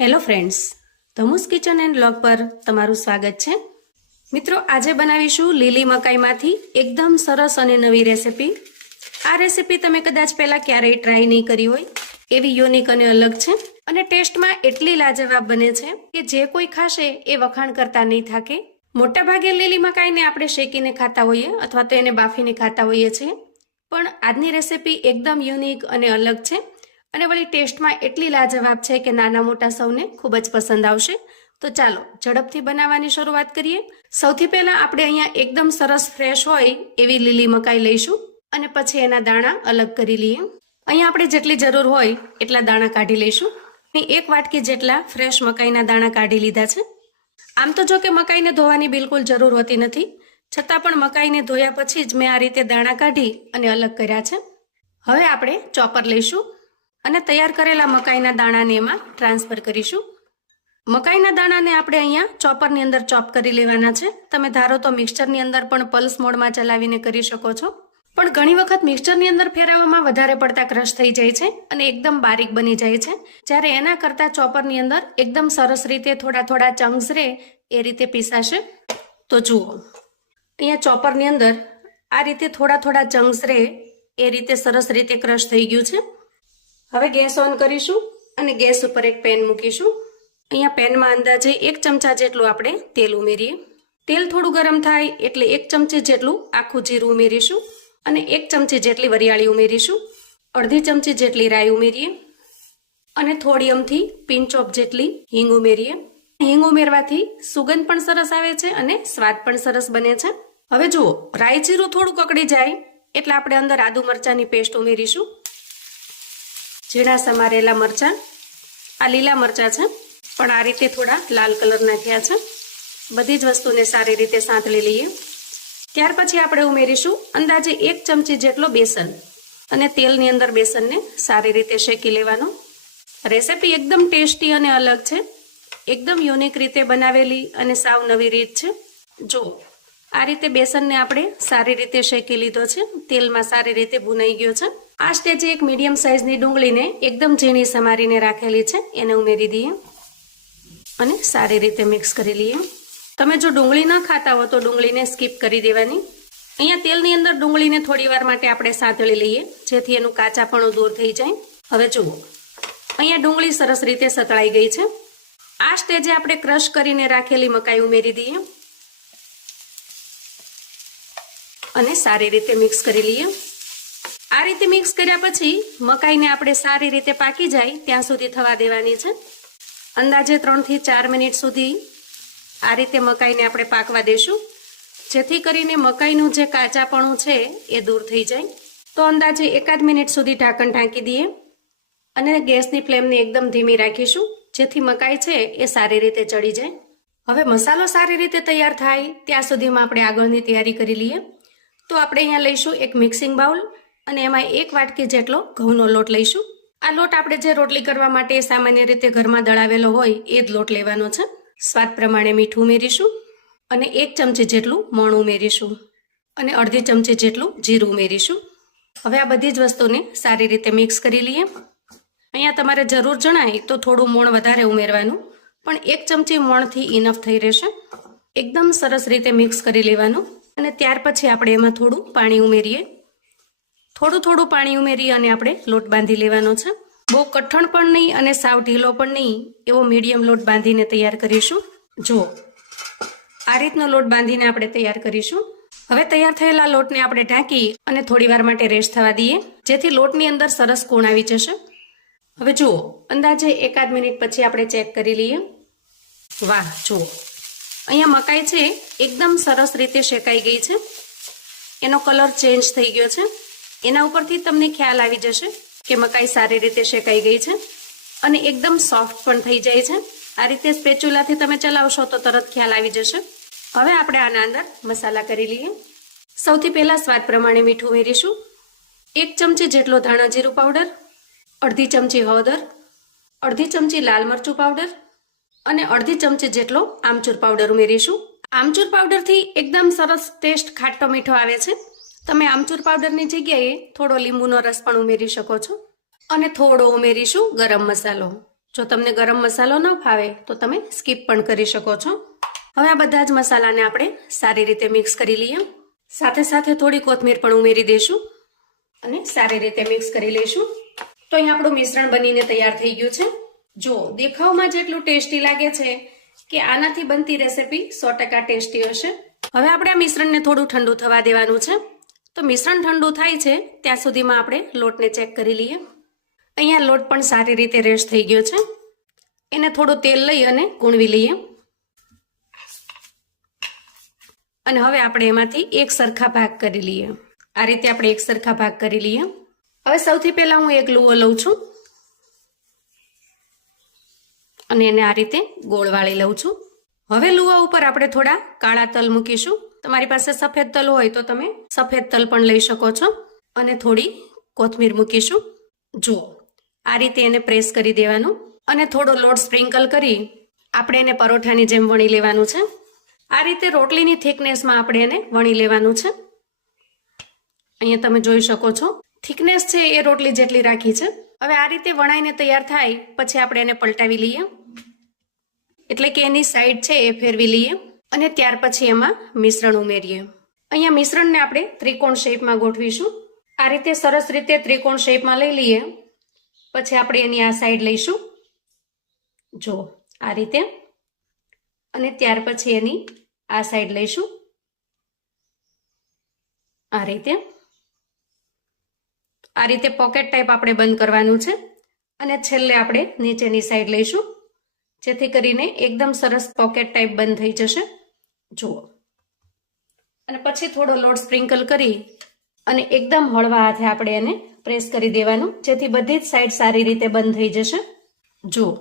Hello friends ધમુસ kitchen and blog પર તમારું સ્વાગત છે. મિત્રો, આજે બનાવીશું લીલી મકાઈમાંથી એકદમ સરસ અને નવી રેસિપી. આ રેસીપી તમે કદાચ પહેલાં ક્યારેય ટ્રાય નહીં કરી હોય. એવી યુનિક અને અલગ છે અને ટેસ્ટમાં એટલી લાજવાબ બને છે કે જે કોઈ ખાશે એ વખાણ કરતા નહીં થાકે. મોટાભાગે લીલી મકાઈને આપણે શેકીને ખાતા હોઈએ અથવા તો એને બાફીને ખાતા હોઈએ છીએ. પણ આજની રેસિપી એકદમ યુનિક અને અલગ છે. અને વળી ટેસ્ટમાં એટલી લાજવાબ છે કે નાના મોટા સૌને ખૂબ જ પસંદ આવશે. તો ચાલો, ઝડપથી બનાવવાની શરૂઆત કરીએ. સૌથી પહેલા આપણે અહીંયા એકદમ સરસ ફ્રેશ હોય એવી લીલી મકાઈ લઈશું અને પછી એના દાણા અલગ કરી લઈએ. અહીંયા આપણે જેટલી જરૂર હોય એટલા દાણા કાઢી લઈશું. એક વાટકી જેટલા ફ્રેશ મકાઈના દાણા કાઢી લીધા છે. આમ તો જો કે મકાઈને ધોવાની બિલકુલ જરૂર હોતી નથી. છતાં પણ મકાઈને ધોયા પછી જ મેં આ રીતે દાણા કાઢી અને અલગ કર્યા છે. હવે આપણે ચોપર લઈશું. અને તૈયાર કરેલા મકાઈના દાણાને એમાં ટ્રાન્સફર કરીશું. મકાઈના દાણાને આપણે અહીંયા ચોપરની અંદર ચોપ કરી લેવાના છે. તમે ધારો તો મિક્સચરની અંદર પણ પલ્સ મોડમાં ચલાવીને કરી શકો છો. પણ ઘણી વખત મિક્સચરની અંદર ફેરવવામાં વધારે પડતા ક્રશ થઈ જાય છે અને એકદમ બારીક બની જાય છે. જ્યારે એના કરતાં ચોપરની અંદર એકદમ સરસ રીતે થોડા થોડા ચંક્સ રહે એ રીતે પીસાશે. તો જુઓ. અહીંયા ચોપરની અંદર આ રીતે થોડા થોડા ચંક્સ રહે એ રીતે સરસ રીતે ક્રશ થઈ ગયું છે. હવે ગેસ ઓન કરીશું અને ગેસ ઉપર એક પેન મૂકીશું. અહીંયા પેનમાં અંદાજે એક ચમચા જેટલું આપણે તેલ ઉમેરીએ. તેલ થોડું ગરમ થાય એટલે એક ચમચી જેટલું આખું જીરું ઉમેરીશું અને એક ચમચી જેટલી વરિયાળી ઉમેરીશું. અડધી ચમચી જેટલી રાઈ ઉમેરીએ અને થોડી અમથી પિંચ ઓફ જેટલી હિંગ ઉમેરીએ. હિંગ ઉમેરવાથી સુગંધ પણ સરસ આવે છે અને સ્વાદ પણ સરસ બને છે. હવે જુઓ, રાઈ જીરું થોડું કકડી જાય એટલે આપણે અંદર આદુ મરચાંની પેસ્ટ ઉમેરીશું. ઝીણા સમારેલા મરચાં. આ લીલા મરચાં છે. પણ આ રીતે થોડા લાલ કલર નાખ્યા છે. બધી જ વસ્તુને સારી રીતે સાંતળી લઈએ. ત્યાર પછી આપણે ઉમેરીશું અંદાજે એક ચમચી જેટલો બેસન. અને તેલની અંદર બેસનને સારી રીતે શેકી લેવાનું. રેસેપી એકદમ ટેસ્ટી અને અલગ છે. એકદમ યુનિક રીતે બનાવેલી અને સાવ નવી રીત છે. જો આ રીતે બેસનને આપણે સારી રીતે શેકી લીધો છે. તેલમાં સારી રીતે ભૂનાઈ ગયો છે. આ સ્ટેજે એક મીડિયમ સાઇઝની ડુંગળીને એકદમ ઝીણી સમારીને રાખેલી છે. એને ઉમેરી દઈએ અને સારી રીતે મિક્સ કરી લઈએ. તમે જો ડુંગળી ન ખાતા હો તો ડુંગળીને સ્કીપ કરી દેવાની. અહીંયા તેલની અંદર ડુંગળીને થોડી વાર માટે આપણે સાંતળી લઈએ, જેથી એનું કાચાપણું દૂર થઈ જાય. હવે જુઓ, અહીંયા ડુંગળી સરસ રીતે સતળાઈ ગઈ છે. આ સ્ટેજે આપણે ક્રશ કરીને રાખેલી મકાઈ ઉમેરી દઈએ. અને સારી રીતે મિક્સ કરી લઈએ. આ રીતે મિક્સ કર્યા પછી મકાઈને આપણે સારી રીતે પાકી જાય ત્યાં સુધી થવા દેવાની છે. અંદાજે ત્રણથી ચાર મિનિટ સુધી આ રીતે મકાઈને આપણે પાકવા દેશું. જેથી કરીને મકાઈનું જે કાચાપણું છે એ દૂર થઈ જાય. તો અંદાજે એકાદ મિનિટ સુધી ઢાંકણ ઢાંકી દઈએ અને ગેસની ફ્લેમને એકદમ ધીમી રાખીશું, જેથી મકાઈ છે એ સારી રીતે ચડી જાય. હવે મસાલો સારી રીતે તૈયાર થાય ત્યાં સુધીમાં આપણે આગળની તૈયારી કરી લઈએ. તો આપણે અહીંયા લઈશું એક મિક્સિંગ બાઉલ અને એમાં એક વાટકી જેટલો ઘઉંનો લોટ લઈશું. આ લોટ આપણે જે રોટલી કરવા માટે સામાન્ય રીતે ઘરમાં દળાવેલો હોય એ જ લોટ લેવાનો છે. સ્વાદ પ્રમાણે મીઠું ઉમેરીશું અને એક ચમચી જેટલું મણ ઉમેરીશું અને અડધી ચમચી જેટલું જીરું ઉમેરીશું. હવે આ બધી જ વસ્તુને સારી રીતે મિક્સ કરી લઈએ. અહીંયા તમારે જરૂર જણાય તો થોડું મોણ વધારે ઉમેરવાનું, પણ એક ચમચી મોણથી ઇનફ થઈ રહેશે. એકદમ સરસ રીતે મિક્સ કરી લેવાનું અને ત્યાર પછી આપણે એમાં થોડું પાણી ઉમેરીએ. થોડું થોડું પાણી ઉમેરી અને આપણે લોટ બાંધી લેવાનો છે. બહુ કઠણ પણ નહીં અને સાવ ઢીલો પણ નહીં એવો મીડિયમ લોટ બાંધીને તૈયાર કરીશું. જો, આ રીતનો લોટ બાંધીને આપણે તૈયાર કરીશું. હવે તૈયાર થયેલા લોટને આપણે ઢાંકી અને થોડી વાર માટે રેસ્ટ થવા દઈએ. જેથી લોટની અંદર સરસ કોણ આવી જશે. હવે જુઓ, અંદાજે એકાદ મિનિટ પછી આપણે ચેક કરી લઈએ. વાહ, જુઓ. અહીંયા મકાઈ છે, એકદમ સરસ રીતે શેકાઈ ગઈ છે. એનો કલર ચેન્જ થઈ ગયો છે. એના ઉપરથી તમને ખ્યાલ આવી જશે કે મકાઈ સારી રીતે શેકાઈ ગઈ છે અને એકદમ સોફ્ટ પણ થઈ જાય છે. આ રીતે સ્પેચ્યુલાથી તમે ચલાવશો તો તરત ખ્યાલ આવી જશે. હવે આપણે આના અંદર મસાલા કરી લઈએ. સૌથી પહેલાં સ્વાદ પ્રમાણે મીઠું ઉમેરીશું. એક ચમચી જેટલો ધાણા જીરું પાવડર, અડધી ચમચી હળદર, અડધી ચમચી લાલ મરચું પાવડર અને અડધી ચમચી જેટલો આમચૂર પાવડર ઉમેરીશું. આમચૂર પાવડરથી એકદમ સરસ ટેસ્ટ ખાટો મીઠો આવે છે. તમે આમચૂર પાવડરની જગ્યાએ થોડો લીંબુનો રસ પણ ઉમેરી શકો છો અને થોડો ઉમેરીશું ગરમ મસાલો. જો તમને ગરમ મસાલો ન ફાવે તો તમે સ્કીપ પણ કરી શકો છો. હવે આ બધા જ મસાલાને આપણે સારી રીતે મિક્સ કરી લઈએ. સાથે સાથે થોડી કોથમીર પણ ઉમેરી દઈશું અને સારી રીતે મિક્સ કરી લઈશું. તો અહીં આપણું મિશ્રણ બનીને તૈયાર થઈ ગયું છે. જો દેખાવમાં જેટલું ટેસ્ટી લાગે છે કે આનાથી બનતી રેસીપી સો ટેસ્ટી હશે. હવે આપણે આ મિશ્રણને થોડું ઠંડુ થવા દેવાનું છે. તો મિશ્રણ ઠંડુ થાય છે, ત્યાં સુધીમાં આપણે લોટને ચેક કરી લઈએ. અહીંયા લોટ પણ સારી રીતે રેસ્ટ થઈ ગયો છે. એને થોડું તેલ લઈ અને ગુણવી લઈએ. અને હવે આપણે એમાંથી એક સરખા ભાગ કરી લઈએ. આ રીતે આપણે એક સરખા ભાગ કરી લઈએ. હવે સૌથી પહેલા હું એક લુઓ લઉં છું. અને એને આ રીતે ગોળ વાળી લઉં છું. હવે લુવા ઉપર આપણે થોડા કાળા તલ મૂકીશું. તમારી પાસે સફેદ તલ હોય તો તમે સફેદ તલ પણ લઈ શકો છો. અને થોડી કોથમીર મૂકીશું. જુઓ, આ રીતે એને પ્રેસ કરી દેવાનું. અને થોડો લોટ સ્પ્રિંકલ કરી આપણે એને પરોઠાની જેમ વણી લેવાનું છે. આ રીતે રોટલીની થિકનેસમાં આપણે એને વણી લેવાનું છે. અહીંયા તમે જોઈ શકો છો, થિકનેસ છે એ રોટલી જેટલી રાખી છે. હવે આ રીતે વણાઈને તૈયાર થાય, પછી આપણે એને પલટાવી લઈએ. એટલે કે એની સાઈડ છે એ ફેરવી લઈએ. અને ત્યાર પછી એમાં મિશ્રણ ઉમેરીએ. અહીંયા મિશ્રણને આપણે ત્રિકોણ શેપમાં ગોઠવીશું. આ રીતે સરસ રીતે ત્રિકોણ શેપમાં લઈ લઈએ. પછી આપણે એની આ સાઈડ લઈશું. જો આ રીતે. અને ત્યાર પછી એની આ સાઈડ લઈશું. આ રીતે. આ રીતે પોકેટ ટાઈપ આપણે બંધ કરવાનું છે. અને છેલ્લે આપણે નીચેની સાઈડ લઈશું. જેથી કરીને એકદમ સરસ પોકેટ ટાઈપ બંધ થઈ જશે. જુઓ. અને પછી થોડો લોટ સ્પ્રિંકલ કરી અને એકદમ હળવા હાથે આપણે એને પ્રેસ કરી દેવાનું, જેથી બધી જ સાઈડ સારી રીતે બંધ થઈ જશે. જુઓ.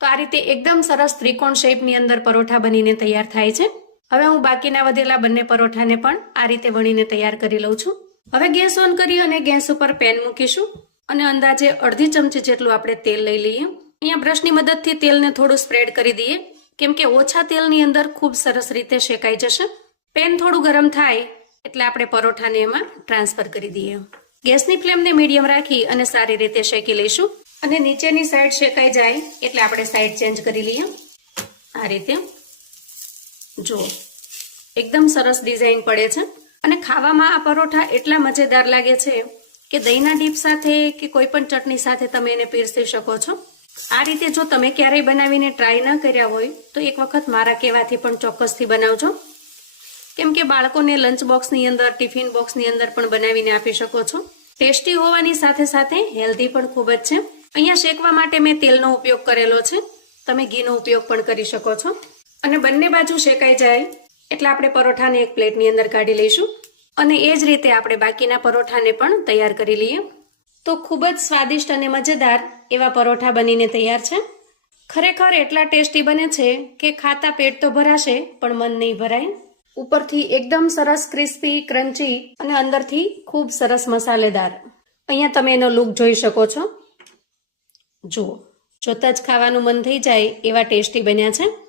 તો આ રીતે એકદમ સરસ ત્રિકોણ શેપની અંદર પરોઠા બનીને તૈયાર થાય છે. હવે હું બાકીના વધેલા બંને પરોઠાને પણ આ રીતે વણીને તૈયાર કરી લઉં છું. હવે ગેસ ઓન કરી અને ગેસ ઉપર પેન મૂકીશું અને અંદાજે અડધી ચમચી જેટલું આપણે તેલ લઈ લઈએ. અહીંયા બ્રશની મદદથી તેલને થોડું સ્પ્રેડ કરી દઈએ. કેમ કે ઓછા તેલની અંદર ખૂબ સરસ રીતે શેકાઈ જશે. પેન થોડું ગરમ થાય એટલે આપણે પરોઠાને એમાં ટ્રાન્સફર કરી દઈએ. ગેસની ફ્લેમને મીડિયમ રાખી અને સારી રીતે શેકી લઈશું. અને નીચેની સાઈડ શેકાઈ જાય એટલે આપણે સાઈડ ચેન્જ કરી લઈએ. આ રીતે. જો એકદમ સરસ ડિઝાઇન પડે છે. અને ખાવામાં આ પરોઠા એટલા મજેદાર લાગે છે કે દહીંના ડીપ સાથે કે કોઈ પણ ચટણી સાથે તમે એને પીરસી શકો છો. આ રીતે જો તમે ક્યારેય બનાવીને ટ્રાય ન કર્યા હોય, તો એક વખત મારા કહેવાથી પણ ચોક્કસથી બનાવજો. કેમ કે બાળકોને લંચ બોક્સની અંદર ટિફિન બોક્સની અંદર પણ બનાવીને આપી શકો છો. ટેસ્ટી હોવાની સાથે સાથે હેલ્ધી પણ ખૂબ જ છે. અહીંયા શેકવા માટે મેં તેલનો ઉપયોગ કરેલો છે. તમે ઘીનો ઉપયોગ પણ કરી શકો છો. અને બંને બાજુ શેકાઈ જાય, એટલે આપણે પરોઠાને એક પ્લેટની અંદર કાઢી લઈશું. અને એ જ રીતે આપણે બાકીના પરોઠાને પણ તૈયાર કરી લઈએ. તો ખૂબ જ સ્વાદિષ્ટ અને મજેદાર એવા પરોઠા બનીને તૈયાર છે. ખરેખર એટલા ટેસ્ટી બને છે કે ખાતા પેટ તો ભરાશે, પણ મન નહીં ભરાય. ઉપરથી એકદમ સરસ ક્રિસ્પી, ક્રન્ચી અને અંદરથી ખૂબ સરસ મસાલેદાર. અહીંયા તમે એનો લુક જોઈ શકો છો. જુઓ, જોતા જ ખાવાનું મન થઈ જાય એવા ટેસ્ટી બન્યા છે.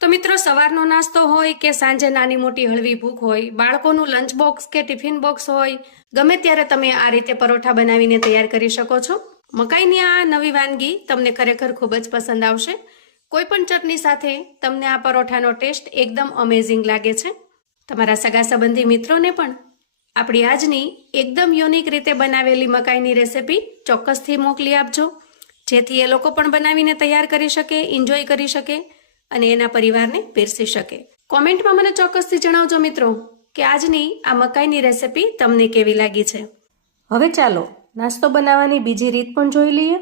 તો મિત્રો, સવારનો નાસ્તો હોય કે સાંજે નાની મોટી હળવી ભૂખ હોય, બાળકોનું લંચ બોક્સ કે ટિફિન બોક્સ હોય, ગમે ત્યારે તમે આ રીતે પરોઠા બનાવીને તૈયાર કરી શકો છો. મકાઈની આ નવી વાનગી તમને ખરેખર ખૂબ જ પસંદ આવશે. કોઈ પણ ચટણી સાથે તમને આ પરોઠાનો ટેસ્ટ એકદમ અમેઝિંગ લાગે છે. તમારા સગા સંબંધી મિત્રોને પણ આપણી આજની એકદમ યુનિક રીતે બનાવેલી મકાઈની રેસિપી ચોક્કસથી મોકલી આપજો. જેથી એ લોકો પણ બનાવીને તૈયાર કરી શકે એન્જોય કરી શકે. અને એના પરિવારને પીરસી શકે. કોમેન્ટમાં મને ચોક્કસથી જણાવજો મિત્રો કે આજની આ મકાઈની રેસિપી તમને કેવી લાગી છે. હવે ચાલો નાસ્તો બનાવવાની બીજી રીત પણ જોઈ લઈએ.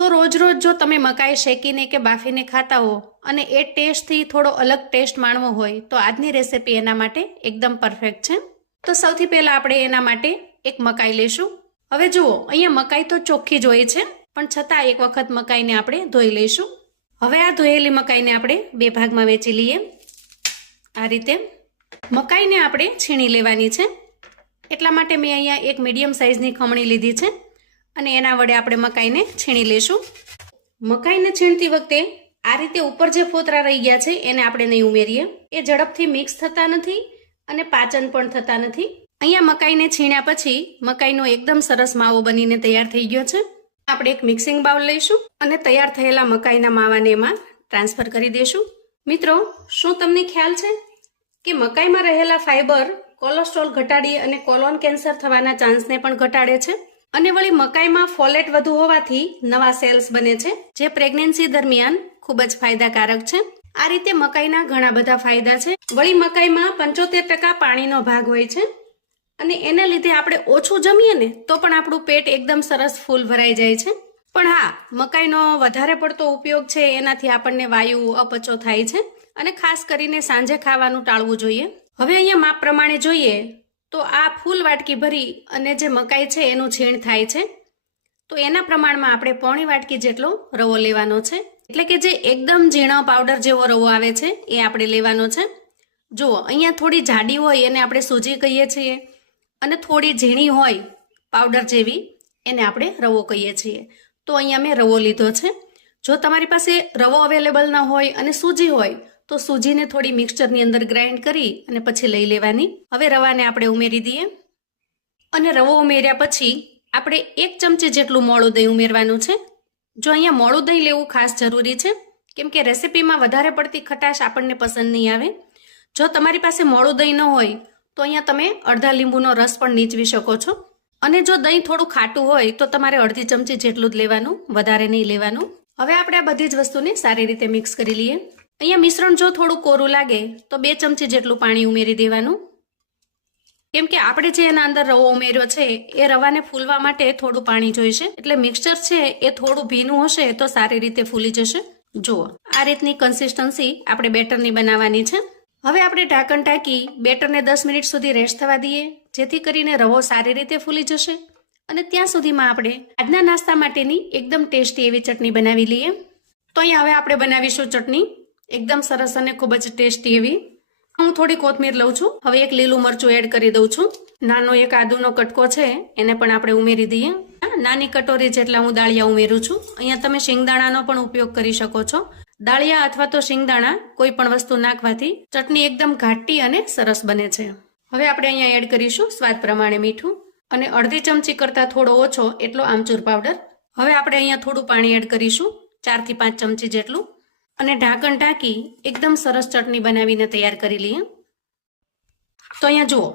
તો રોજ રોજ જો તમે મકાઈ શેકીને કે બાફીને ખાતા હો અને એ ટેસ્ટથી થોડો અલગ ટેસ્ટ માણવો હોય તો આજની રેસિપી એના માટે એકદમ પરફેક્ટ છે. તો સૌથી પહેલા આપણે એના માટે એક મકાઈ લેશું હવે જુઓ અહીંયા મકાઈ તો ચોખ્ખી જ હોય છે પણ છતાં એક વખત મકાઈને આપણે ધોઈ લઈશું. હવે આ ધોયેલી મકાઈને આપણે બે ભાગમાં વેચી લઈએ. આ રીતે મકાઈને આપણે છીણી લેવાની છે. એટલા માટે મેં અહીંયા એક મીડિયમ સાઇઝની ખમણી લીધી છે અને એના વડે આપણે મકાઈને છીણી લઈશું મકાઈને છીણતી વખતે આ રીતે ઉપર જે ફોતરા રહી ગયા છે એને આપણે નહીં ઉમેરીએ. એ ઝડપથી મિક્સ થતા નથી અને પાચન પણ થતા નથી. અહીંયા મકાઈને છીણ્યા પછી મકાઈનો એકદમ સરસ માવો બનીને તૈયાર થઈ ગયો છે. આપણે એક મિક્સિંગ બાઉલ લઈશું અને તૈયાર થયેલા મકાઈના માવાને એમાં ટ્રાન્સફર કરી દઈશું મિત્રો, શું તમને ખ્યાલ છે કે મકાઈમાં રહેલા ફાઈબર કોલેસ્ટ્રોલ ઘટાડી અને કોલોન કેન્સર થવાના ચાન્સને પણ ઘટાડે છે? અને વળી મકાઈમાં ફોલેટ વધુ હોવાથી નવા સેલ્સ બને છે, જે પ્રેગ્નન્સી દરમિયાન ખૂબ જ ફાયદાકારક છે. આ રીતે મકાઈના ઘણા બધા ફાયદા છે. વળી મકાઈમાં પંચોતેર ટકા પાણીનો ભાગ હોય છે. અને એના લીધે આપણે ઓછું જમીએ ને, તો પણ આપણું પેટ એકદમ સરસ ફૂલ ભરાઈ જાય છે. પણ હા, મકાઈનો વધારે પડતો ઉપયોગ છે, એનાથી આપણને વાયુ અપચો થાય છે. અને ખાસ કરીને સાંજે ખાવાનું ટાળવું જોઈએ. હવે અહીંયા માપ પ્રમાણે જોઈએ, તો આ ફૂલ વાટકી ભરી અને જે મકાઈ છે, એનું છીણ થાય છે. તો એના પ્રમાણમાં આપણે પોણી વાટકી જેટલો રવો લેવાનો છે. એટલે કે જે એકદમ ઝીણો પાવડર જેવો રવો આવે છે, એ આપણે લેવાનો છે. જુઓ, અહીંયા થોડી જાડી હોય, એને આપણે સૂજી કહીએ છીએ. અને થોડી ઝીણી હોય પાવડર જેવી એને આપણે રવો કહીએ છીએ. તો અહીંયા મેં રવો લીધો છે. જો તમારી પાસે રવો અવેલેબલ ન હોય અને સૂજી હોય, તો સૂજીને થોડી મિક્સચરની અંદર ગ્રાઇન્ડ કરી અને પછી લઈ લેવાની. હવે રવાને આપણે ઉમેરી દઈએ. અને રવો ઉમેર્યા પછી આપણે એક ચમચી જેટલું મોળું દહીં ઉમેરવાનું છે. જો અહીંયા મોળું દહીં લેવું ખાસ જરૂરી છે, કેમ કે રેસીપીમાં વધારે પડતી ખટાશ આપણને પસંદ નહીં આવે. જો તમારી પાસે મોળું દહીં ન હોય તો અહીંયા તમે અડધા લીંબુનો રસ પણ નીચવી શકો છો. અને જો દહીં થોડું ખાટું હોય તો તમારે અડધી ચમચી જેટલું જ લેવાનું, વધારે નહીં લેવાનું. હવે આપણે આ બધી જ વસ્તુને સારી રીતે મિક્સ કરી લઈએ. અહીંયા મિશ્રણ જો થોડું કોરું લાગે તો બે ચમચી જેટલું પાણી ઉમેરી દેવાનું. કેમ કે આપણે જે એના અંદર રવો ઉમેર્યો છે, એ રવાને ફૂલવા માટે થોડું પાણી જોઈશે. એટલે મિક્સચર છે, એ થોડું ભીનું હશે તો સારી રીતે ફૂલી જશે. જુઓ, આ રીતની કન્સિસ્ટન્સી આપણે બેટરની બનાવવાની છે. હવે આપણે ઢાંકણ ઢાંકી બેટરને દસ મિનિટ સુધી રેસ્ટ થવા દઈએ, જેથી કરીને રવો સારી રીતે ફૂલી જશે. અને ત્યાં સુધીમાં આપણે આજના નાસ્તા માટેની એકદમ ટેસ્ટી એવી ચટણી બનાવી લઈએ. તો અહીંયા હવે આપણે બનાવીશું ચટણી. એકદમ સરસ અને ખૂબ જ ટેસ્ટી એવી. હું થોડી કોથમીર લઉં છું. હવે એક લીલું મરચું એડ કરી દઉં છું. નાનો એક આદુનો કટકો છે, એને પણ આપણે ઉમેરી દઈએ. નાની કટોરી જેટલા હું દાળિયા ઉમેરું છું. અહીંયા તમે શિંગદાણાનો પણ ઉપયોગ કરી શકો છો. દાળિયા અથવા તો શિંગદાણા કોઈ પણ વસ્તુ નાખવાથી ચટણી એકદમ ઘાટી અને સરસ બને છે. હવે આપણે અહીંયા એડ કરીશું સ્વાદ પ્રમાણે મીઠું અને અડધી ચમચી કરતાં થોડો ઓછો એટલો આમચૂર પાવડર. હવે આપણે અહીંયા થોડું પાણી એડ કરીશું ચારથી પાંચ ચમચી જેટલું અને ઢાંકણ ઢાંકી એકદમ સરસ ચટણી બનાવીને તૈયાર કરી લઈએ. તો અહીંયા જુઓ,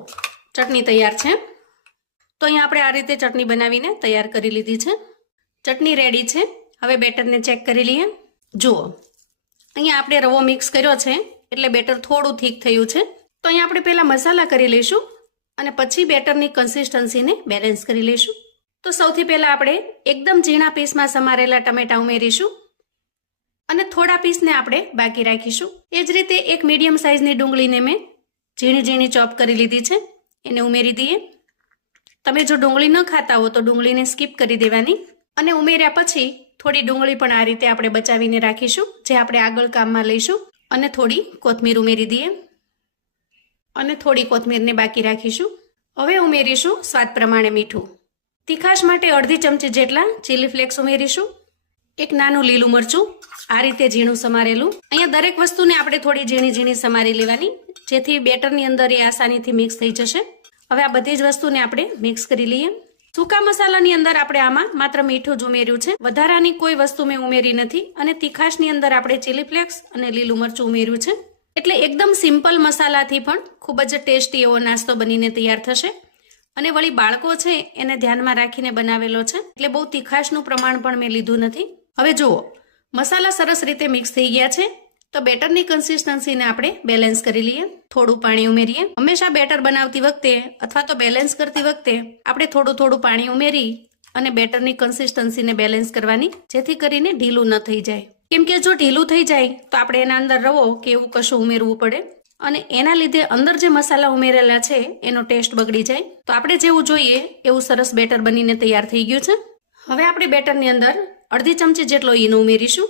ચટણી તૈયાર છે. તો અહીંયા આપણે આ રીતે ચટણી બનાવીને તૈયાર કરી લીધી છે. ચટણી રેડી છે. હવે બેટરને ચેક કરી લઈએ. જુઓ અહીંયા આપણે રવો મિક્સ કર્યો છે, એટલે બેટર થોડું થીક થયું છે. તો અહીંયા આપણે પહેલાં મસાલા કરી લઈશું અને પછી બેટરની કન્સિસ્ટન્સીને બેલેન્સ કરી લઈશું. તો સૌથી પહેલાં આપણે એકદમ ઝીણા પીસમાં સમારેલા ટમેટા ઉમેરીશું અને થોડા પીસને આપણે બાકી રાખીશું. એ જ રીતે એક મીડિયમ સાઇઝની ડુંગળીને મેં ઝીણી ઝીણી ચોપ કરી લીધી છે. એને ઉમેરી દઈએ. તમે જો ડુંગળી ન ખાતા હો તો ડુંગળીને સ્કીપ કરી દેવાની. અને ઉમેર્યા પછી થોડી ડુંગળી પણ આ રીતે આપણે બચાવીને રાખીશું, જે આપણે આગળ કામમાં લઈશું. અને થોડી કોથમીર ઉમેરી દઈએ. અને થોડી કોથમીરને બાકી રાખીશું. હવે ઉમેરીશું સ્વાદ પ્રમાણે મીઠું. તીખાશ માટે અડધી ચમચી જેટલા ચીલી ફ્લેક્સ ઉમેરીશું. એક નાનું લીલું મરચું, આ રીતે ઝીણું સમારેલું. અહીંયા દરેક વસ્તુને આપણે થોડી ઝીણી ઝીણી સમારી લેવાની, જેથી બેટરની અંદર એ આસાનીથી મિક્સ થઈ જશે. હવે આ બધી જ વસ્તુને આપણે મિક્સ કરી લઈએ. સૂકા મસાલાની અંદર આપણે આમાં માત્ર મીઠું જ ઉમેર્યું છે. વધારાની કોઈ વસ્તુ મેં ઉમેરી નથી અને તીખાશની અંદર આપણે ચીલી ફ્લેક્સ અને લીલું મરચું ઉમેર્યું છે. એટલે એકદમ સિમ્પલ મસાલાથી પણ ખૂબ જ ટેસ્ટી એવો નાસ્તો બનીને તૈયાર થશે. અને વળી બાળકો છે એને ધ્યાનમાં રાખીને બનાવેલો છે. એટલે બહુ તીખાશનું પ્રમાણ પણ મેં લીધું નથી. હવે જુઓ, મસાલા સરસ રીતે મિક્સ થઈ ગયા છે. તો બેટરની કન્સિસ્ટન્સીને આપણે બેલેન્સ કરી લઈએ, થોડું પાણી ઉમેરીએ. હંમેશા બેટર બનાવતી વખતે અથવા તો બેલેન્સ કરતી વખતે આપણે થોડું થોડું પાણી ઉમેરી અને બેટરની કન્સિસ્ટન્સીને બેલેન્સ કરવાની, જેથી કરીને ઢીલું ન થઈ જાય. કેમ કે જો ઢીલું થઈ જાય, તો આપણે એના અંદર રવો કે એવું કશું ઉમેરવું પડે. અને એના લીધે અંદર જે મસાલા ઉમેરેલા છે, એનો ટેસ્ટ બગડી જાય. તો આપણે જેવું જોઈએ, એવું સરસ બેટર બનીને તૈયાર થઈ ગયું છે. હવે આપણે બેટરની અંદર અડધી ચમચી જેટલો ઈનો ઉમેરીશું.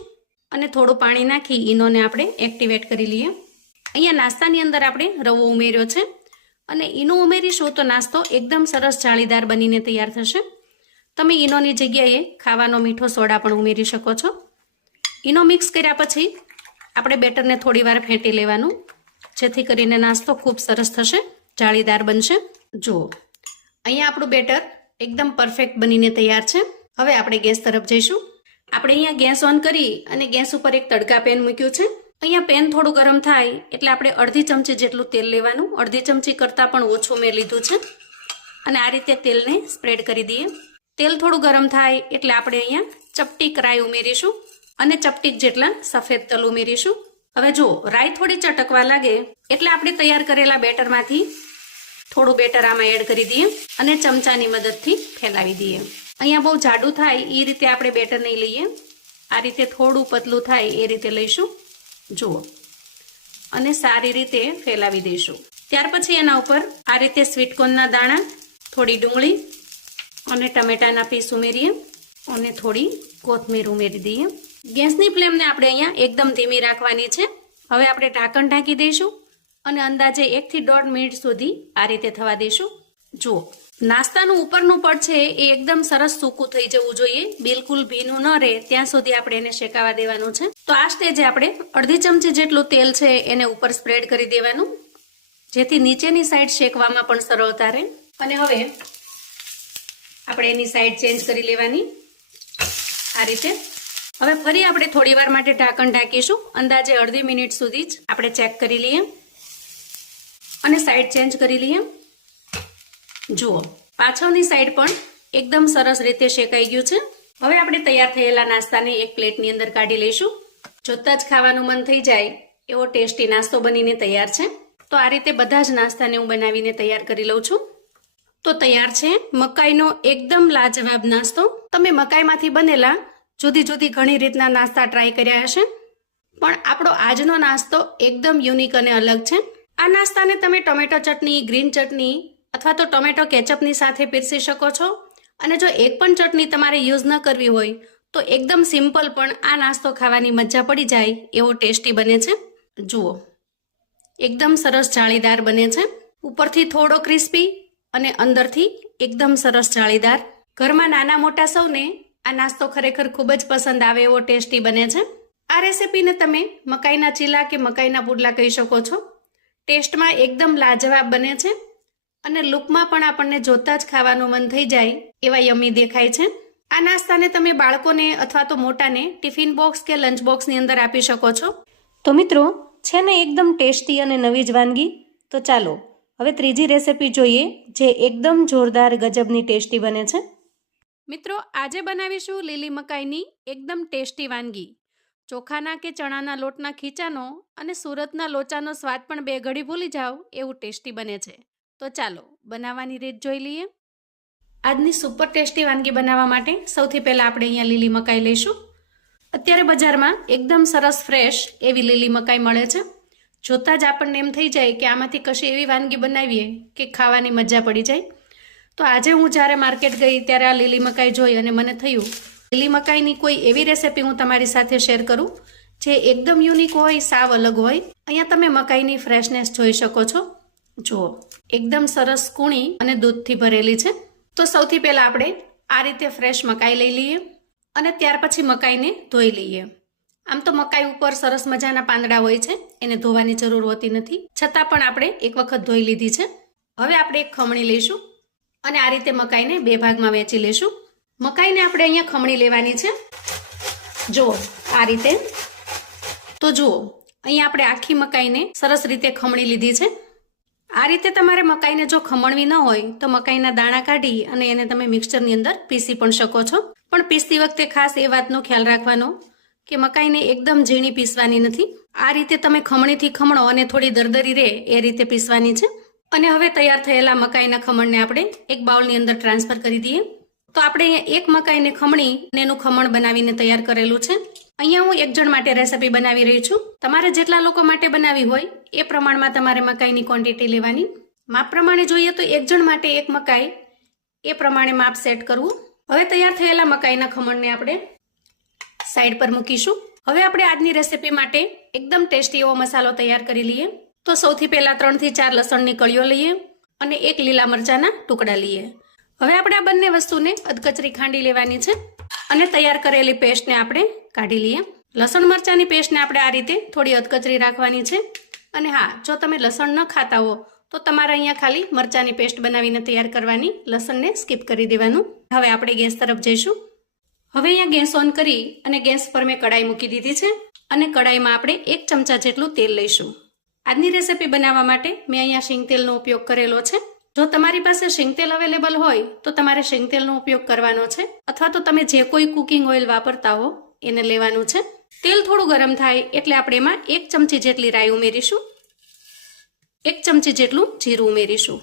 અને થોડું પાણી નાખી ઈનોને આપણે એક્ટિવેટ કરી લઈએ. અહીંયા નાસ્તાની અંદર આપણે રવો ઉમેર્યો છે. અને ઈનો ઉમેરીશું તો નાસ્તો એકદમ સરસ જાળીદાર બનીને તૈયાર થશે. તમે ઈનોની જગ્યાએ ખાવાનો મીઠો સોડા પણ ઉમેરી શકો છો. ઈનો મિક્સ કર્યા પછી આપણે બેટરને થોડી વાર ફેંટી લેવાનું, જેથી કરીને નાસ્તો ખૂબ સરસ થશે, જાળીદાર બનશે. જુઓ, અહીંયા આપણું બેટર એકદમ પરફેક્ટ બનીને તૈયાર છે. હવે આપણે ગેસ તરફ જઈશું. આપણે અહીંયા ગેસ ઓન કરી અને ગેસ ઉપર એક તડકા પેન મૂક્યું છે. અહીંયા પેન થોડું ગરમ થાય એટલે આપણે અડધી ચમચી જેટલું તેલ લેવાનું. અડધી ચમચી કરતાં પણ ઓછું મેં લીધું છે. અને આ રીતે તેલને સ્પ્રેડ કરી દઈએ. તેલ થોડું ગરમ થાય એટલે આપણે અહીંયા ચપટીક રાઈ ઉમેરીશું અને ચપટીક જેટલા સફેદ તલ ઉમેરીશું. હવે જો રાઈ થોડી ચટકવા લાગે એટલે આપણે તૈયાર કરેલા બેટરમાંથી થોડું બેટર આમાં એડ કરી દઈએ અને ચમચાની મદદથી ફેલાવી દઈએ. અહીંયા બહુ જાડું થાય એ રીતે આપણે બેટર નહીં લઈએ. આ રીતે થોડું પતલું થાય, એ રીતે લઈશું. જુઓ. અને સારી રીતે ફેલાવી દઈશું. ત્યાર પછી એના ઉપર આ રીતે સ્વીટકોર્નના દાણા, થોડી ડુંગળી અને ટમેટાના પીસ ઉમેરીએ અને થોડી કોથમીર ઉમેરી દઈએ. ગેસની ફ્લેમને આપણે અહીંયા એકદમ ધીમી રાખવાની છે. હવે આપણે ઢાંકણ ઢાંકી દઈશું અને અંદાજે એકથી દોઢ મિનિટ સુધી આ રીતે થવા દઈશું. જુઓ. નાસ્તાનું ઉપરનું પડ છે એ એકદમ સરસ સૂકું થઈ જવું જોઈએ. બિલકુલ ભીનું ન રહે. ત્યાં સુધી આપણે એને શેકાવા દેવાનું છે. તો આ સ્ટેજે આપણે અડધી ચમચી જેટલું તેલ છે એને ઉપર સ્પ્રેડ કરી દેવાનું. જેથી નીચેની સાઈડ શેકવામાં પણ સરળતા રહે. અને હવે આપણે એની સાઈડ ચેન્જ કરી લેવાની. આ રીતે. હવે ફરી આપણે થોડી વાર માટે ઢાંકણ ઢાંકીશું. અંદાજે અડધી મિનિટ સુધી જ આપણે ચેક કરી લઈએ. અને સાઈડ ચેન્જ કરી લઈએ. જુઓ, પાછળની સાઈડ પણ એકદમ સરસ રીતે શેકાઈ ગયું છે. હવે આપણે તૈયાર થયેલા નાસ્તાને એક પ્લેટની અંદર કાઢી લઈશું. જોતા જ ખાવાનું મન થઈ જાય એવો ટેસ્ટી નાસ્તો બનીને તૈયાર છે. તો આ રીતે બધા જ નાસ્તાને હું બનાવીને તૈયાર કરી લઉં છું. તો તૈયાર છે મકાઈનો એકદમ લાજવાબ નાસ્તો. તમે મકાઈમાંથી બનેલા જુદી જુદી ઘણી રીતના નાસ્તા ટ્રાય કર્યા હશે. પણ આપણો આજનો નાસ્તો એકદમ યુનિક અને અલગ છે. આ નાસ્તાને તમે ટોમેટો ચટણી, ગ્રીન ચટણી અથવા તો ટોમેટો કેચઅપની સાથે પીરસી શકો છો. અને જો એક પણ ચટણી તમારે યુઝ ન કરવી હોય, તો એકદમ સિમ્પલ પણ આ નાસ્તો ખાવાની મજા પડી જાય એવો ટેસ્ટી બને છે. જુઓ. એકદમ સરસ જાળીદાર બને છે. ઉપરથી થોડો ક્રિસ્પી અને અંદરથી એકદમ સરસ જાળીદાર. ઘરમાં નાના મોટા સૌને આ નાસ્તો ખરેખર ખૂબ જ પસંદ આવે એવો ટેસ્ટી બને છે. આ રેસીપીને તમે મકાઈના ચીલા કે મકાઈના પુડલા કહી શકો છો. ટેસ્ટમાં એકદમ લાજવાબ બને છે. અને લુકમાં પણ આપણને જોતા જ ખાવાનું મન થઈ જાય, એવા યમી દેખાય છે. આ નાસ્તાને તમે બાળકોને અથવા તો મોટાને ટિફિન બોક્સ કે લંચ બોક્સની અંદર આપી શકો છો. તો મિત્રો, છે ને એકદમ ટેસ્ટી અને નવી જ વાનગી? તો ચાલો, હવે ત્રીજી રેસીપી જોઈએ, જે એકદમ જોરદાર ગજબની ટેસ્ટી બને છે. મિત્રો, આજે બનાવીશું લીલી મકાઈની એકદમ ટેસ્ટી વાનગી. ચોખાના કે ચણાના લોટના ખીચાનો અને સુરતના લોચાનો સ્વાદ પણ બે ઘડી ભૂલી જાઓ, એવું ટેસ્ટી બને છે. તો ચાલો, બનાવવાની રીત જોઈ લઈએ. આજની સુપર ટેસ્ટી વાનગી બનાવવા માટે સૌથી પહેલાં આપણે અહીંયા લીલી મકાઈ લઈશું. અત્યારે બજારમાં એકદમ સરસ ફ્રેશ એવી લીલી મકાઈ મળે છે. જોતાં જ આપણને એમ થઈ જાય કે આમાંથી કશી એવી વાનગી બનાવીએ કે ખાવાની મજા પડી જાય. તો આજે હું જ્યારે માર્કેટ ગઈ ત્યારે આ લીલી મકાઈ જોઈ અને મને થયું, લીલી મકાઈની કોઈ એવી રેસીપી હું તમારી સાથે શેર કરું, જે એકદમ યુનિક હોય, સાવ અલગ હોય. અહીંયા તમે મકાઈની ફ્રેશનેસ જોઈ શકો છો. જુઓ એકદમ સરસ કૂણી અને દૂધથી ભરેલી છે, તો સૌથી પહેલાં આપણે આ રીતે ફ્રેશ મકાઈ લઈ લઈએ અને ત્યાર પછી મકાઈને ધોઈ લઈએ. આમ તો મકાઈ ઉપર સરસ મજાના પાંદડા હોય છે, એને ધોવાની જરૂર હોતી નથી. છતાં પણ આપણે એક વખત ધોઈ લીધી છે. હવે આપણે એક ખમણી લઈશું અને આ રીતે મકાઈને બે ભાગમાં વહેંચી લઈશું મકાઈને આપણે અહીંયા ખમણી લેવાની છે. જુઓ આ રીતે. તો જુઓ, અહીંયા આપણે આખી મકાઈને સરસ રીતે ખમણી લીધી છે. આ રીતે તમારે મકાઈને જો ખમણવી ન હોય, તો મકાઈના દાણા કાઢી અને એને તમે મિક્સચરની અંદર પીસી પણ શકો છો. પણ પીસતી વખતે ખાસ એ વાતનો ખ્યાલ રાખવાનો કે મકાઈને એકદમ ઝીણી પીસવાની નથી. આ રીતે તમે ખમણીથી ખમણો અને થોડી દરદરી રહે એ રીતે પીસવાની છે. અને હવે તૈયાર થયેલા મકાઈના ખમણને આપણે એક બાઉલની અંદર ટ્રાન્સફર કરી દઈએ. તો આપણે અહીંયા એક મકાઈને ખમણી અને એનું ખમણ બનાવીને તૈયાર કરેલું છે. અહીંયા હું એક જણ માટે રેસિપી બનાવી રહી છું. તમારે જેટલા લોકો માટે બનાવી હોય, એ પ્રમાણમાં તમારે મકાઈની ક્વોન્ટિટી લેવાની. માપ પ્રમાણે જોઈએ તો એક જણ માટે એક મકાઈ, એ પ્રમાણે માપ સેટ કરવું. હવે તૈયાર થયેલા મકાઈના ખમણને આપણે સાઈડ પર મૂકીશું. હવે આપણે આજની રેસિપી માટે એકદમ ટેસ્ટી એવો મસાલો તૈયાર કરી લઈએ. તો સૌથી પહેલા ત્રણથી ચાર લસણની કળીઓ લઈએ અને એક લીલા મરચાના ટુકડા લઈએ. હવે આપણે આ બંને વસ્તુને અધકચરી ખાંડી લેવાની છે અને તૈયાર કરેલી પેસ્ટને આપણે કાઢી લઈએ. લસણ મરચાંની પેસ્ટને આપણે આ રીતે થોડી અધકચરી રાખવાની છે. અને હા, જો તમે લસણ ન ખાતા હો, તો તમારે અહીંયા ખાલી મરચાંની પેસ્ટ બનાવીને તૈયાર કરવાની, લસણને સ્કીપ કરી દેવાનું. હવે આપણે ગેસ તરફ જઈશું. હવે અહીંયા ગેસ ઓન કરી અને ગેસ પર મેં કડાઈ મૂકી દીધી છે. અને કડાઈમાં આપણે એક ચમચા જેટલું તેલ લઈશું. આજની રેસીપી બનાવવા માટે મેં અહીંયા શીંગ તેલનો ઉપયોગ કરેલો છે. જો તમારી પાસે શીંગ તેલ અવેલેબલ હોય, તો તમારે શીંગ તેલનો ઉપયોગ કરવાનો છે. અથવા તો તમે જે કોઈ કુકિંગ ઓઇલ વાપરતા હો એને લેવાનું છે. તેલ થોડું ગરમ થાય એટલે આપણે એમાં એક ચમચી જેટલી રાઈ ઉમેરીશું. એક ચમચી જેટલું જીરું ઉમેરીશું.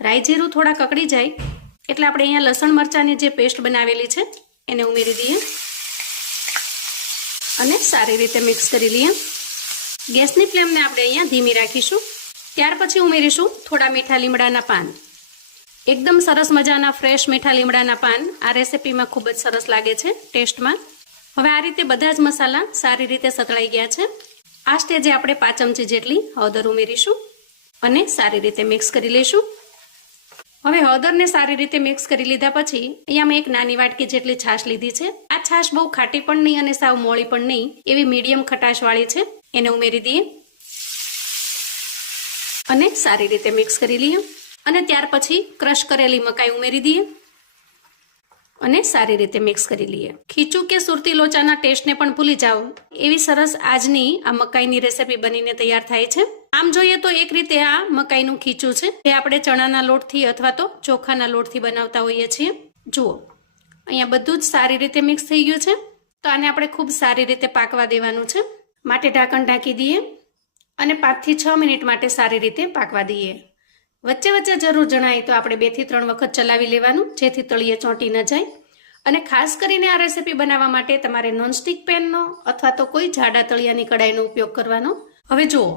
રાઈ જીરું થોડા કકડી જાય એટલે આપણે અહીંયા લસણ મરચાંની જે પેસ્ટ બનાવેલી છે, એને ઉમેરી દઈએ. અને સારી રીતે મિક્સ કરી લઈએ. ગેસની ફ્લેમને આપણે અહીંયા ધીમી રાખીશું. ત્યાર પછી ઉમેરીશું થોડા મીઠા લીમડાના પાન. એકદમ સરસ મજાના ફ્રેશ મીઠા લીમડાના પાન આ રેસીપીમાં ખૂબ જ સરસ લાગે છે ટેસ્ટમાં. હવે આ રીતે બધા જ મસાલા સારી રીતે સતળાઈ ગયા છે. આ સ્ટેજે આપણે પાંચ ચમચી જેટલી હળદર ઉમેરીશું અને સારી રીતે મિક્સ કરી લઈશું. હવે હળદરને સારી રીતે મિક્સ કરી લીધા પછી અહીંયા મેં એક નાની વાટકી જેટલી છાશ લીધી છે. આ છાશ બહુ ખાટી પણ નહીં અને સાવ મોળી પણ નહીં એવી મીડિયમ ખટાશ વાળી છે. એને ઉમેરી દઈએ. અને સારી રીતે મિક્સ કરી લઈએ. અને ત્યાર પછી ક્રશ કરેલી મકાઈ ઉમેરી દઈએ. અને સારી રીતે મિક્સ કરી લઈએ. ખીચું કે સુરતી લોચાના ટેસ્ટને પણ ભૂલી જાઓ. એવી સરસ આજની આ મકાઈની રેસીપી બનીને તૈયાર થાય છે. આમ જોઈએ તો એક રીતે આ મકાઈનું ખીચું છે, જે આપણે ચણાના લોટથી અથવા તો ચોખાના લોટથી બનાવતા હોઈએ છીએ. જુઓ, અહીંયા બધું જ સારી રીતે મિક્સ થઈ ગયું છે. તો આને આપણે ખૂબ સારી રીતે પાકવા દેવાનું છે. માટે ઢાંકણ ઢાંકી દઈએ અને પાંચથી છ મિનિટ માટે સારી રીતે પાકવા દઈએ. વચ્ચે વચ્ચે જરૂર જણાય તો આપણે બેથી ત્રણ વખત ચલાવી લેવાનું, જેથી તળિયે ચોંટી ન જાય. અને ખાસ કરીને આ રેસીપી બનાવવા માટે તમારે નોનસ્ટિક પેનનો અથવા તો કોઈ જાડા તળિયાની કડાઈનો ઉપયોગ કરવાનો. હવે જુઓ,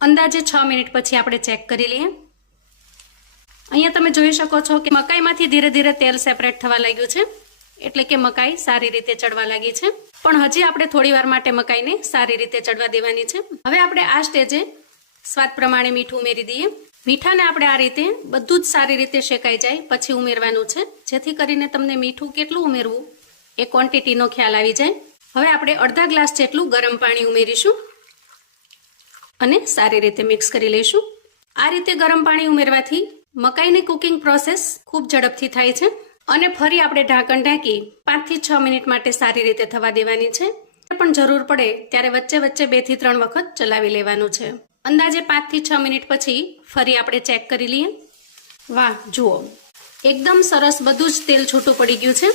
અંદાજે છ મિનિટ પછી આપણે ચેક કરી લઈએ. અહીંયા તમે જોઈ શકો છો કે મકાઈમાંથી ધીરે ધીરે તેલ સેપરેટ થવા લાગ્યું છે. એટલે કે મકાઈ સારી રીતે ચડવા લાગી છે. પણ હજી આપણે થોડી વાર માટે મકાઈને સારી રીતે ચડવા દેવાની છે. હવે આપણે આ સ્ટેજે સ્વાદ પ્રમાણે મીઠું ઉમેરી દઈએ. મીઠાને આપણે આ રીતે બધું જ સારી રીતે શેકાઈ જાય, પછી ઉમેરવાનું છે. જેથી કરીને તમને મીઠું કેટલું ઉમેરવું એ ક્વોન્ટિટીનો ખ્યાલ આવી જાય. હવે આપણે અડધા ગ્લાસ જેટલું ગરમ પાણી ઉમેરીશું અને સારી રીતે મિક્સ કરી લઈશું. આ રીતે ગરમ પાણી ઉમેરવાથી મકાઈની કુકિંગ પ્રોસેસ ખૂબ ઝડપથી થાય છે અને ફરી આપણે ઢાંકણ ઢાંકી પાંચથી છ મિનિટ માટે સારી રીતે થવા દેવાની છે. પણ જરૂર પડે ત્યારે વચ્ચે વચ્ચે બેથી ત્રણ વખત ચલાવી લેવાનું છે. અંદાજે પાંચથી છ મિનિટ પછી ફરી આપણે ચેક કરી લઈએ. વાહ, જુઓ. એકદમ સરસ બધું જ તેલ છૂટું પડી ગયું છે.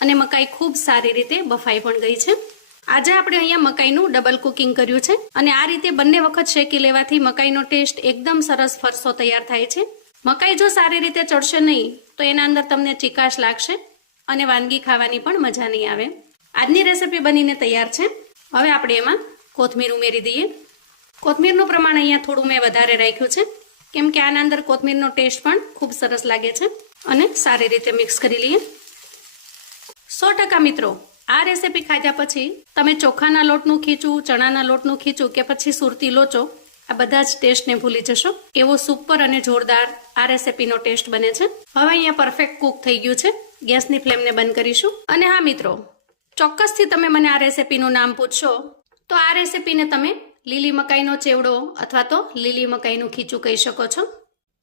અને મકાઈ ખૂબ સારી રીતે બફાઈ પણ ગઈ છે. આજે આપણે અહીંયા મકાઈનું ડબલ કુકિંગ કર્યું છે. અને આ રીતે બંને વખત શેકી લેવાથી મકાઈનો ટેસ્ટ એકદમ સરસ ફરસો તૈયાર થાય છે. મકાઈ જો સારી રીતે ચડશે નહીં, તો એના અંદર તમને ચીકાશ લાગશે અને વાનગી ખાવાની પણ મજા નહીં આવે. આજની રેસીપી બનીને તૈયાર છે. હવે આપણે એમાં કોથમીર ઉમેરી દઈએ. કોથમીરનું પ્રમાણ અહીંયા થોડું મેં વધારે રાખ્યું છે. કેમ કે આના અંદર કોથમીરનો ટેસ્ટ પણ ખૂબ સરસ લાગે છે અને સારી રીતે મિક્સ કરી લઈએ. સો ટકા મિત્રો, આ રેસીપી ખાધા પછી તમે ચોખાના લોટનું ખીચું, ચણાના લોટનું ખીચું કે પછી સુરતી લોચો, આ બધા જ ટેસ્ટને ભૂલી જશો. એવો સુપર અને જોરદાર આ રેસીપીનો ટેસ્ટ બને છે. હવે અહીંયા પરફેક્ટ કુક થઈ ગયું છે. ગેસની ફ્લેમને બંધ કરીશું. અને હા મિત્રો, ચોક્કસથી તમે મને આ રેસીપીનું નામ પૂછશો, તો આ રેસીપીને તમે લીલી મકાઈનો ચેવડો અથવા તો લીલી મકાઈનું ખીચું કહી શકો છો.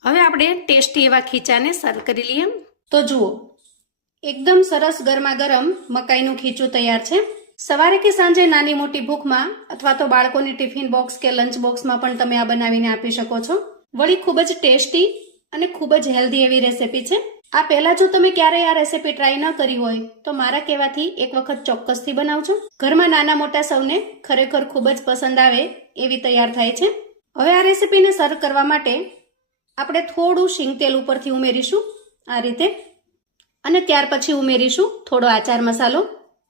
હવે આપણે ટેસ્ટી એવા ખીચાને સર્વ કરી લઈએ. તો જુઓ, એકદમ સરસ ગરમા ગરમ મકાઈનું ખીચું તૈયાર છે. સવારે કે સાંજે નાની મોટી ભૂખમાં અથવા તો બાળકોની ટિફિન બોક્સ કે લંચ બોક્સમાં પણ તમે આ બનાવીને આપી શકો છો. વળી ખૂબ જ ટેસ્ટી અને ખૂબ જ હેલ્ધી એવી રેસીપી છે. આ પહેલા જો તમે ક્યારેય આ રેસીપી ટ્રાય ન કરી હોય, તો મારા કહેવાથી એક વખત ચોક્કસથી બનાવજો. ઘરમાં નાના મોટા સૌને ખરેખર ખૂબ જ પસંદ આવે એવી તૈયાર થાય છે. હવે આ રેસીપીને સર્વ કરવા માટે આપણે થોડું શીંગ તેલ ઉપરથી ઉમેરીશું આ રીતે. અને ત્યાર પછી ઉમેરીશું થોડો આચાર મસાલો.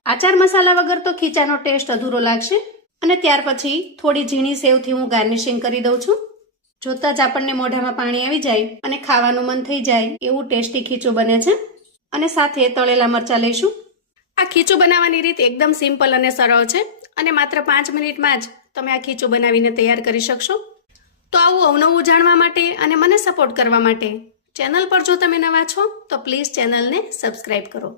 આચાર મસાલા વગર તો ખીચાનો ટેસ્ટ અધૂરો લાગશે. અને ત્યાર પછી થોડી ઝીણી સેવથી હું ગાર્નિશિંગ કરી દઉં છું. જોતા જ આપણને મોઢામાં પાણી આવી જાય અને ખાવાનું મન થઈ જાય એવું ટેસ્ટી ખીચું બને છે. અને સાથે તળેલા મરચાં લઈશું. આ ખીચું બનાવવાની રીત એકદમ સિમ્પલ અને સરળ છે અને માત્ર પાંચ મિનિટમાં જ તમે આ ખીચું બનાવીને તૈયાર કરી શકશો. તો આવું અવનવું જાણવા માટે અને મને સપોર્ટ કરવા માટે ચેનલ પર જો તમે નવા છો, તો પ્લીઝ ચેનલને સબસ્ક્રાઇબ કરો.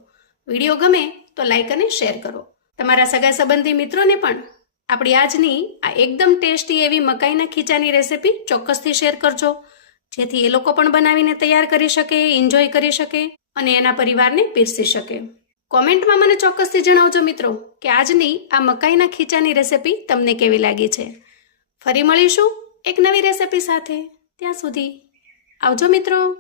વીડિયો ગમે તો લાઈક અને શેર કરો. તમારા સગા સંબંધી મિત્રોને પણ આપણી આજની આ એકદમ ટેસ્ટી એવી મકાઈના ખીચાની રેસીપી ચોક્કસથી શેર કરજો. જેથી એ લોકો પણ બનાવીને તૈયાર કરી શકે એન્જોય કરી શકે અને એના પરિવારને પીરસી શકે. કોમેન્ટમાં મને ચોક્કસથી જણાવજો મિત્રો કે આજની આ મકાઈના ખીચાની રેસીપી તમને કેવી લાગી છે. ફરી મળીશું એક નવી રેસીપી સાથે. ત્યાં સુધી આવજો મિત્રો.